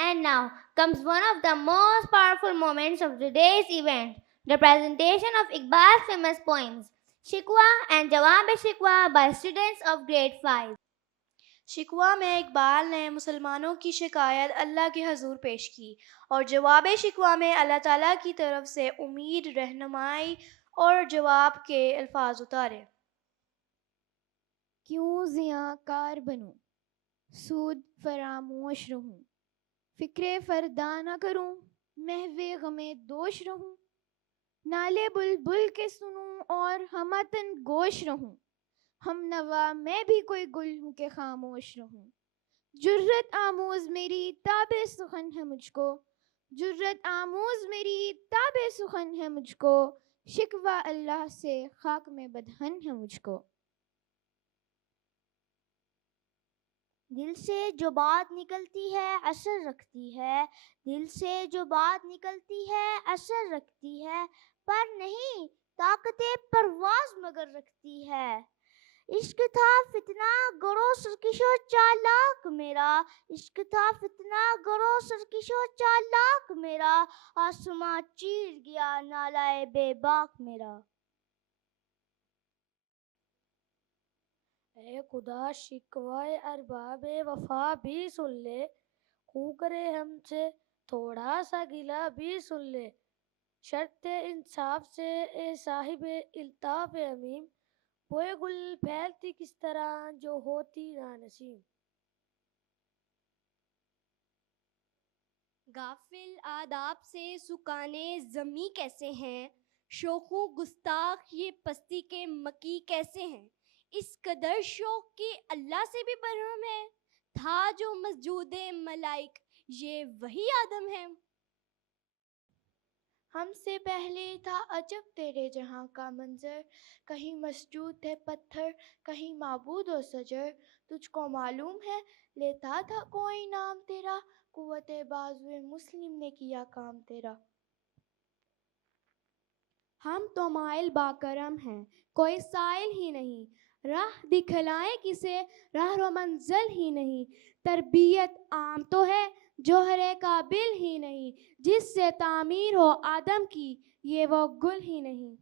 And now comes one of the most powerful moments of today's event, the presentation of Iqbal's famous poems, Shikwa and Jawab-e-Shikwa by students of grade 5. شکوہ میں اقبال نے مسلمانوں کی شکایت اللہ کے حضور پیش کی اور جواب شکوہ میں اللہ تعالیٰ کی طرف سے امید، رہنمائی اور جواب کے الفاظ اتارے۔ کیوں زیاں کار بنوں، سود فراموش رہوں، فکر فردا نہ کروں، محو غم دوش رہوں، نالے بلبل کے سنوں اور ہمتن گوش رہوں، ہم نوا میں بھی کوئی گل ہوں کہ خاموش رہوں۔ جرت آموز میری تاب سخن ہے مجھ کو، جرت آموز میری تاب سخن ہے مجھ کو، شکوہ اللہ سے خاک میں بدہن ہے مجھ کو۔ دل سے جو بات نکلتی ہے اثر رکھتی ہے، دل سے جو بات نکلتی ہے اثر رکھتی ہے، پر نہیں طاقت پرواز مگر رکھتی ہے۔ عشق تھا فتنہ گرو سرکش و چالاک میرا، عشق تھا فتنہ گرو سرکش و چالاک میرا، آسماں چیر گیا نالائے بے باک میرا۔ اے خدا شکوائے ارباب وفا بھی سن لے، خوں کرے ہم سے تھوڑا سا گلہ بھی سن لے، شرط انصاف سے اے صاحب الطاف عمیم، وہ گل پھیلتی کس طرح جو ہوتی نانسیم۔ غافل آداب سے سکانے زمیں کیسے ہیں، شوخ و گستاخ یہ پستی کے مکی کیسے ہیں، اس قدر شوق کہ اللہ سے بھی برہم ہے، تھا جو مسجود ملائک یہ وہی آدم ہے۔ ہم سے پہلے تھا عجب تیرے جہاں کا منظر، کہیں مسجود تھے پتھر، کہیں معبود و سجر، تجھ کو معلوم ہے لیتا تھا کوئی نام تیرا، قوت بازو مسلم نے کیا کام تیرا۔ ہم تو مائل با کرم ہیں، کوئی سائل ہی نہیں، راہ دکھلائیں کسے راہ و منزل ہی نہیں، تربیت عام تو ہے جوہر قابل ہی نہیں، جس سے تعمیر ہو آدم کی یہ وہ گل ہی نہیں۔